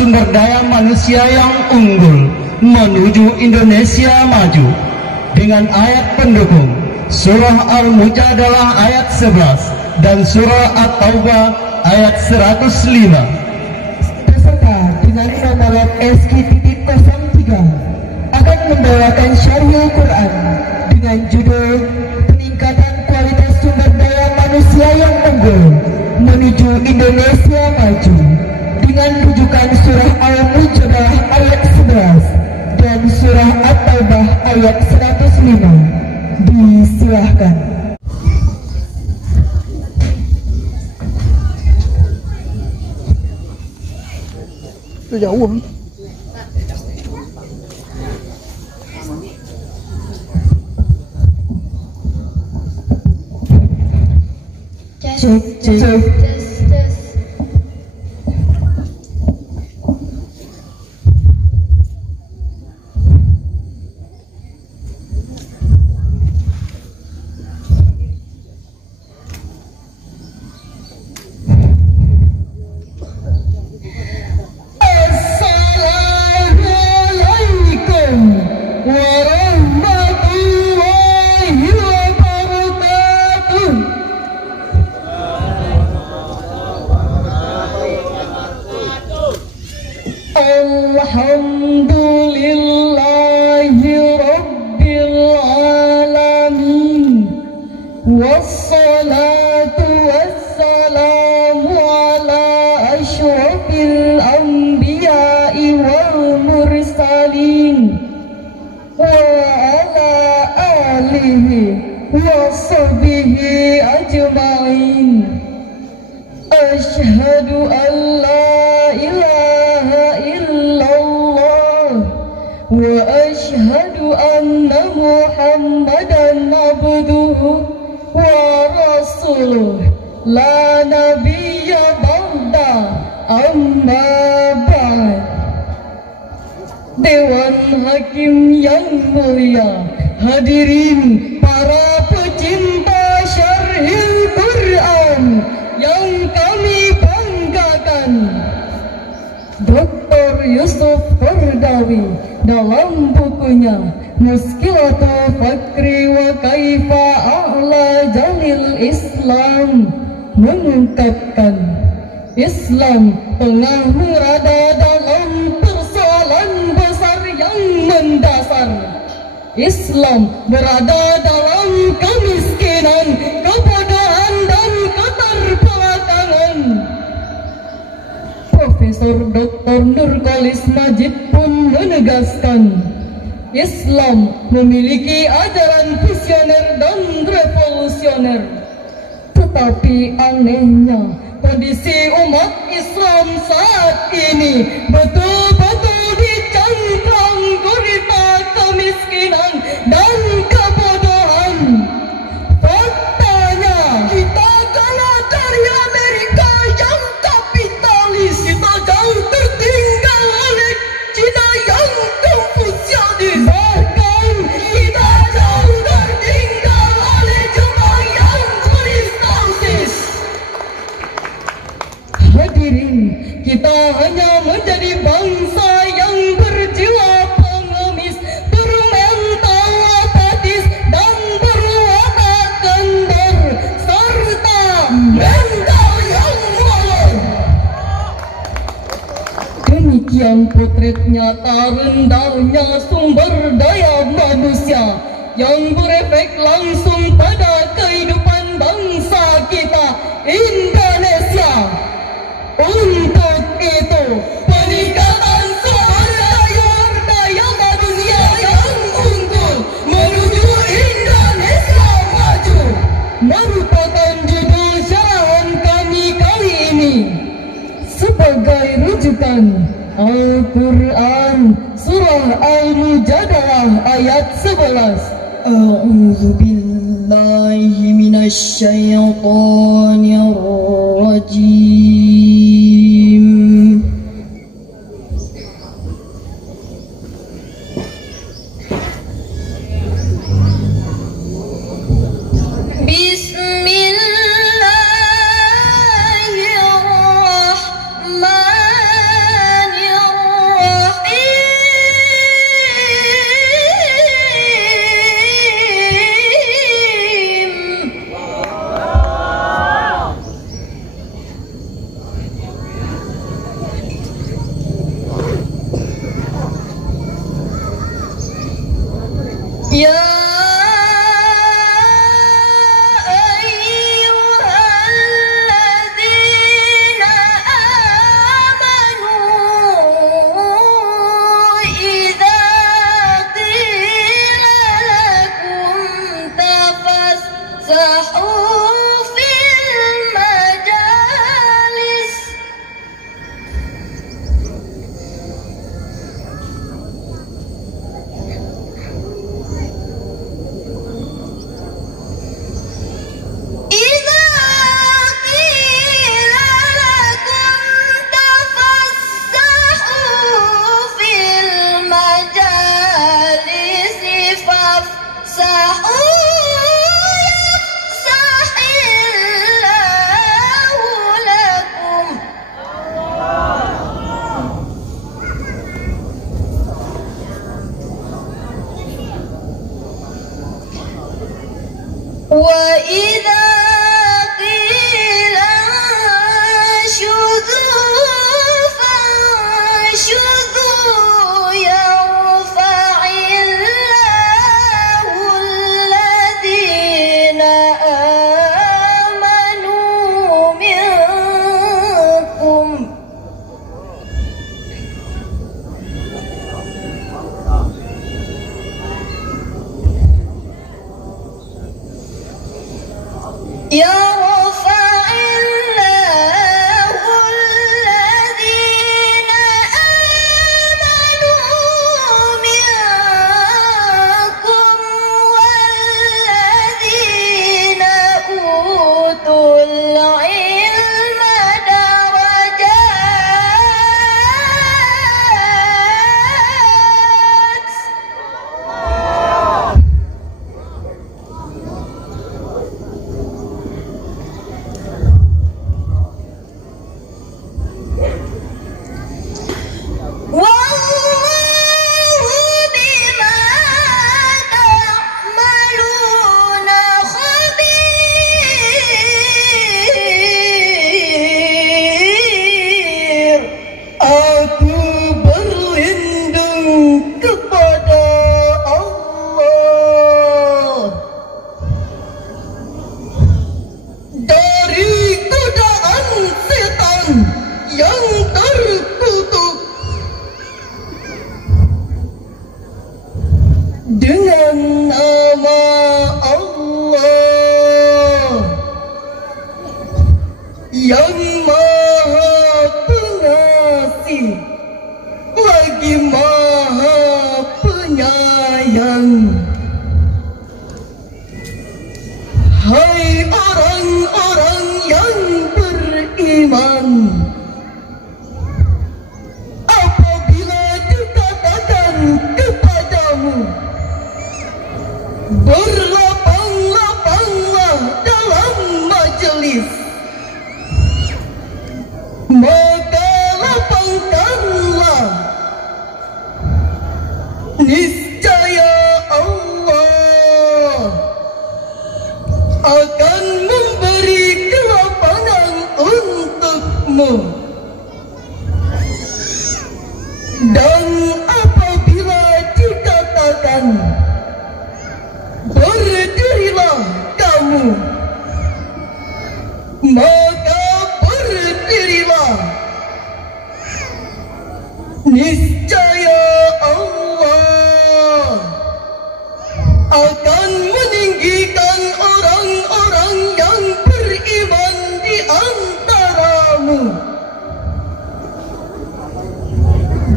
sumber daya manusia yang unggul menuju Indonesia maju. Dengan ayat pendukung Surah Al-Mujadalah ayat 11 dan Surah At-Taubah ayat 105. Peserta dengan nomor SK.03 akan membawakan Syariah Quran dengan judul Peningkatan Kualitas Sumber Daya Manusia yang Unggul menuju Indonesia Maju dengan rujukan Surah Al-Mujadalah ayat 11 dan Surah At-Taubah ayat 105. Disilahkan. Itu jauh. Cek. Alhamdulillahi Rabbil Alamin. Wassalatu wassalamu ala asyrafil anbiya'i wal mursalin wa ala alihi wa sahbihi ajma'in. Asyhadu an la ilaha illallah wa asyhadu anna Muhammadan abduhu wa rasuluh la nabiyya ba'da amma ba'd. Dewan Hakim yang mulia, hadirin para pecinta Syarhil Quran yang kami banggakan, Dr. Yusuf Qaradawi dalam bukunya Muskilatul Fakri wa Kaifa A'la Jalil Islam mengungkapkan, Islam tengah berada dalam persoalan besar yang mendasar. Islam berada dalam kemiskinan, kebodohan dan keterbelakangan. Profesor Dr. Nurkolis Majid pun menegaskan, Islam memiliki ajaran visioner dan revolusioner. Tetapi anehnya, kondisi umat Islam saat ini betul-betul dicengkram gurita kemiskinan dan kebodohan. Faktanya, kita kalah dari Amerika yang kapitalis. Kita jauh tertinggal oleh Cina yang konfusianis. Bahkan kita jauh tertinggal oleh Jepang yang komunis. Hadirin, kita hanya menjadi bangsa yang berjiwa pengemis, bermental apatis dan berwatak kendor, serta mental yang molor. Demikian potret nyata rendahnya sumber daya manusia yang berefek langsung pada kehidupan bangsa kita, Indonesia. Untuk itu, peningkatan sumber daya manusia yang unggul menuju Indonesia maju merupakan judul syarahan kami kali ini. Sebagai rujukan Al-Quran Surah Al-Mujadalah ayat 11. A'udzu billahi minasy syaithanir rajim. Bismillahirrahmanirrahim. يرفع الله الذين آمنوا منكم والذين أوتوا العلم درجات والله بما تعملون خبير. Aku berlindung kepada Allah dari godaan setan yang terkutuk. Dengan nama Allah yang Maha Pengasih lagi Maha Penyayang. Hai orang-orang yang beriman, apabila dikatakan kepadamu berlapang-lapanglah dalam majelis, maka lapangkanlah. Niscaya Allah akan memberi kelapangan untukmu. Dan apabila dikatakan berdirilah kamu, maka berdirilah. Niscaya Allah akan meninggikan orang-orang yang beriman di antaramu,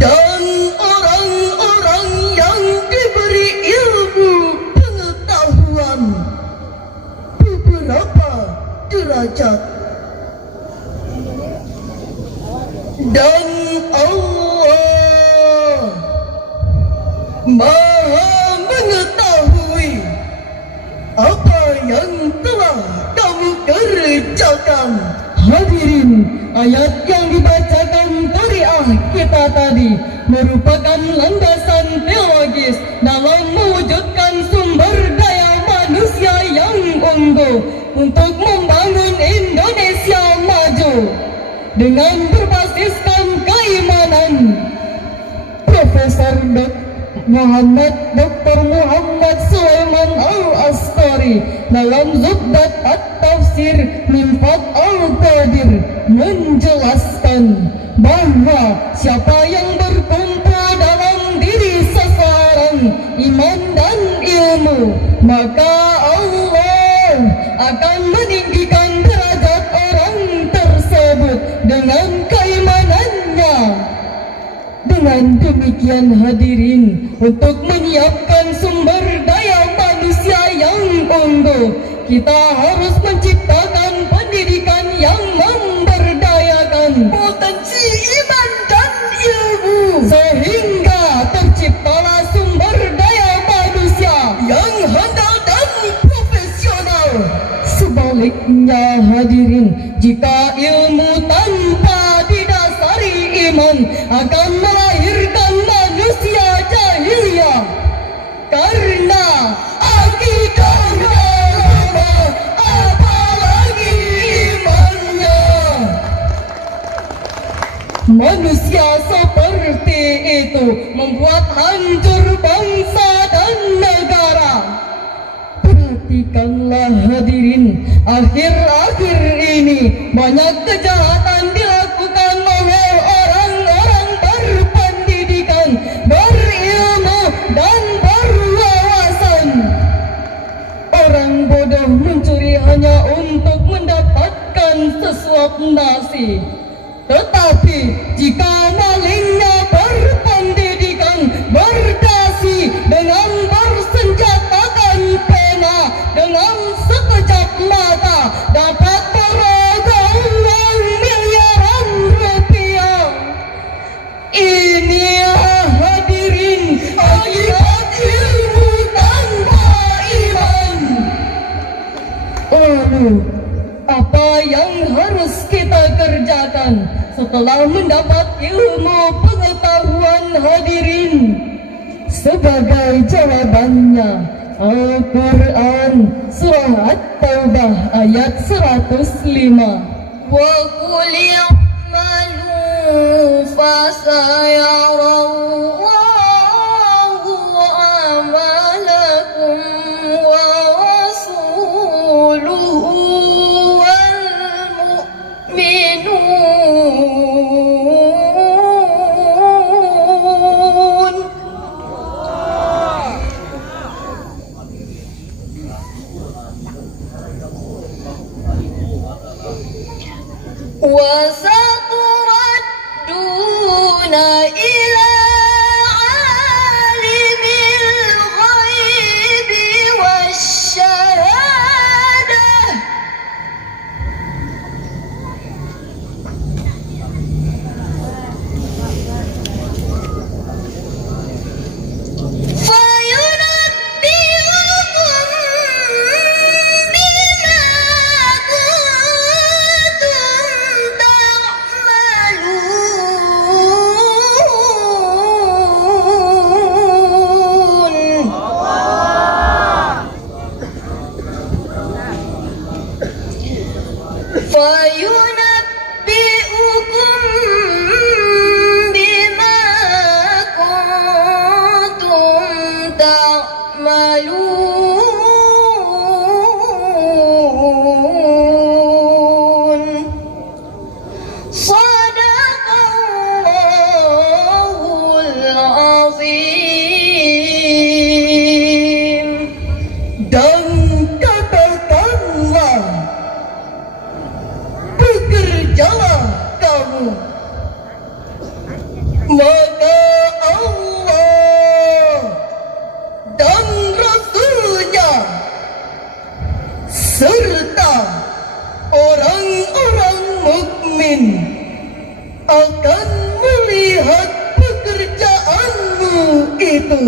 dan orang-orang yang diberi ilmu pengetahuan beberapa derajat. Dan Allah Maha mengetahui apa yang telah kamu kerjakan. Hadirin, ayat yang dibacakan qari'ah kita tadi merupakan landasan teologis dalam mewujudkan sumber daya manusia yang unggul untuk membangun Indonesia maju dengan berbasiskan keimanan. Profesor Dr. Muhammad Sulaiman Al-Astari dalam Zubdat At-Tafsir Mimfat Al-Qadir menjelaskan bahwa siapa yang berkumpul dalam diri seseorang iman dan ilmu, maka Allah akan meninggikan derajat orang tersebut dengan keimanannya. Dengan demikian hadirin, untuk menyiapkan sumber daya manusia yang unggul, kita harus menciptakan pendidikan yang memberdayakan potensi iman dan ilmu, sehingga terciptalah sumber daya manusia yang handal dan profesional. Sebaliknya hadirin, jika ilmu tanpa didasari iman akan melahirkan manusia jahiliyah, karena akidahnya lemah, apalagi imannya. Manusia seperti itu membuat hancur bangsa dan negara. Perhatikanlah hadirin, akhir-akhir ini banyak kejahatan dilakukan oleh orang-orang berpendidikan, berilmu dan berwawasan. Orang bodoh mencuri hanya untuk korupsi. Tetapi jika malingnya berpendidikan, berdasi dengan bersenjatakan pena, dengan sekejap mata dapat merogong miliaran rupiah. Inilah hadirin akibat ilmu tanpa iman. Lalu apa yang harus kita kerjakan setelah mendapat ilmu pengetahuan hadirin? Sebagai jawabannya, Al-Quran Surah At-Taubah ayat 105. Wa qul ya'malu fasayarallahu amalakum wa rasuluhu wal mu'minun. Wa saturadduna ila alimil ghaibi wasyahadah fayunabbi'ukum bima kuntum ta'malun. Fayunabbi'ukum bima kuntum ta'malun. Shadaqallahul azim. Dan katakanlah, bekerjalah kamu, maka Allah dan Rasul-Nya serta orang-orang mukmin akan melihat pekerjaanmu itu,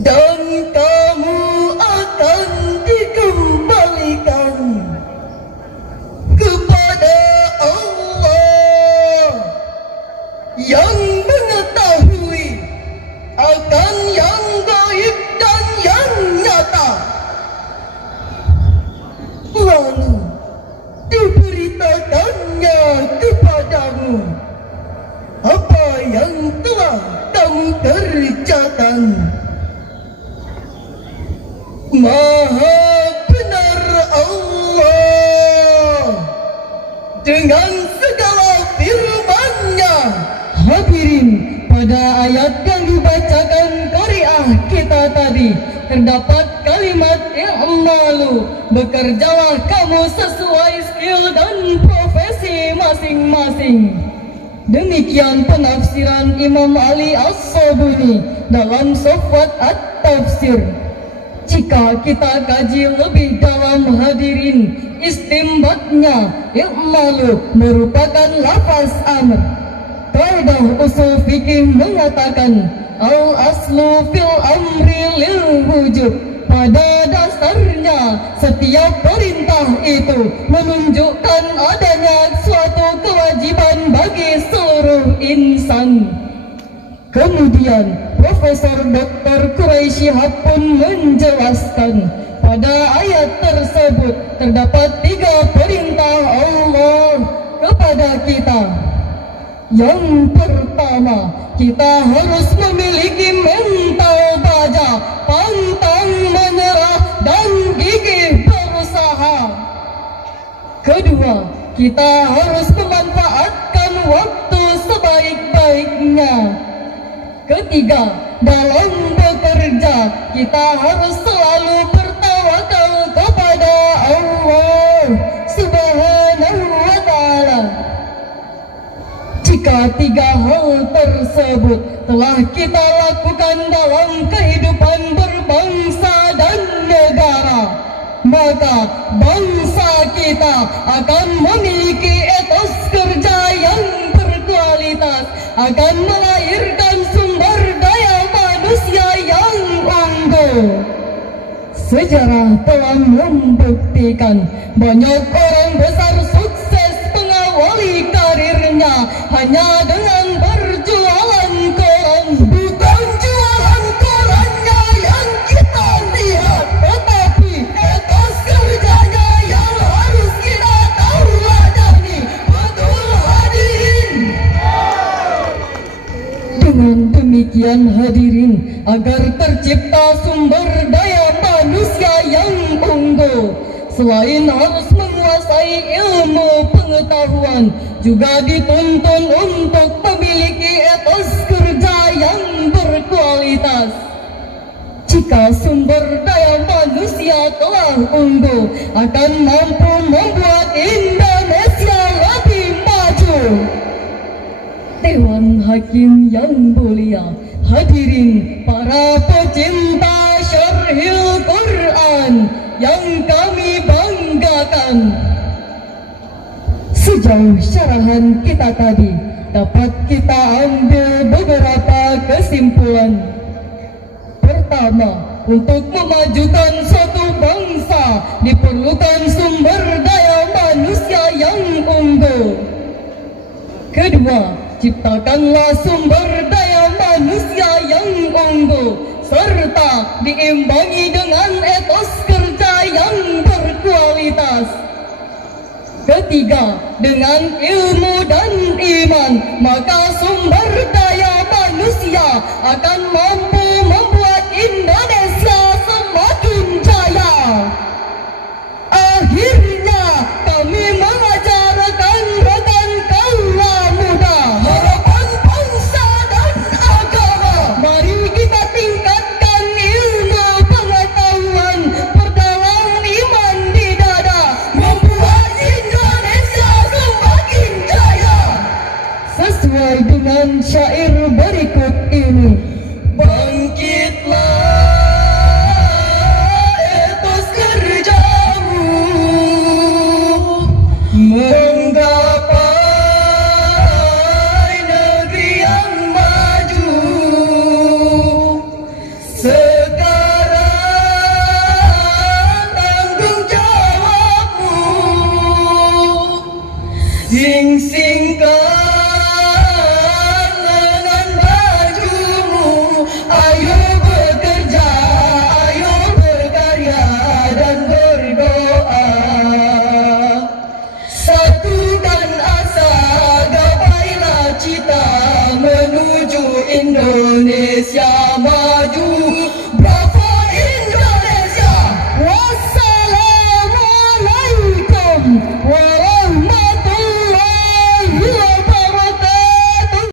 dan kamu akan dikembalikan kepada Allah yang mengetahui akan yang gaib dan yang nyata. Lalu diberitakannya kepadamu apa yang telah kamu kerjakan. Maha benar Allah dengan segala firman-Nya. Hadirin, pada ayat yang dibacakan qari'ah kita tadi terdapat kalimat i'malu, bekerjalah kamu sesuai skill dan profesi masing-masing. Demikian penafsiran Imam Ali As-Sabuni dalam Sofwat At-Tafsir. Jika kita kaji lebih dalam hadirin, istimbatnya i'malu merupakan lafaz amr. Kaidah usul fikih mengatakan al-aslu fil amri lil wujub. Pada dasarnya setiap perintah itu menunjukkan adanya suatu kewajiban bagi seluruh insan. Kemudian Profesor Dr. Quraisy pun menjelaskan pada ayat tersebut terdapat 3 perintah Allah kepada kita. Yang pertama, kita harus memiliki mental baja, pantang menyerah dan gigih berusaha. Kedua, kita harus memanfaatkan waktu sebaik-baiknya. Ketiga, dalam bekerja kita harus selalu bertawakal kepada Allah Jika tiga hal tersebut telah kita lakukan dalam kehidupan berbangsa dan negara, maka bangsa kita akan memiliki etos kerja yang berkualitas, akan melahirkan sumber daya manusia yang unggul. Sejarah telah membuktikan banyak orang besar sukses mengawali karirnya hanya dengan berjualan koran. Bukan jualan korannya yang kita lihat, tetapi etos kerjanya yang harus kita tauladani. Betul hadirin? Dengan demikian hadirin, agar tercipta sumber daya manusia yang unggul, selain harus menguasai ilmu pengetahuan, juga dituntun untuk memiliki etos kerja yang berkualitas. Jika sumber daya manusia telah unggul, akan mampu membuat Indonesia lebih maju. Dewan Hakim yang mulia, hadirin para pecinta Syarhil Quran yang kami banggakan. Sejauh syarahan kita tadi, dapat kita ambil beberapa kesimpulan. Pertama, untuk memajukan suatu bangsa diperlukan sumber daya manusia yang unggul. Kedua, ciptakanlah sumber daya manusia yang unggul, serta diimbangi dengan etos kerja yang berkualitas. Ketiga, dengan ilmu dan iman, maka sumber daya manusia akan mampu membuat Indonesia semakin jaya. Akhirnya, kami mengajak rekan-rekan kaula muda, harapan bangsa dan agama. Mari kita tingkatkan ilmu pengetahuan, perdalam iman di dada, membuat Indonesia semakin jaya. Sesuai dengan syair berikut ini. Bangkitlah etos kerjamu, menggapai negeri yang maju. Sekarang tanggung jawabmu, sing-singkan lengan bajumu. Ayo bekerja, ayo berkarya dan berdoa. Satukan asa, gapailah cita menuju Indonesia maju.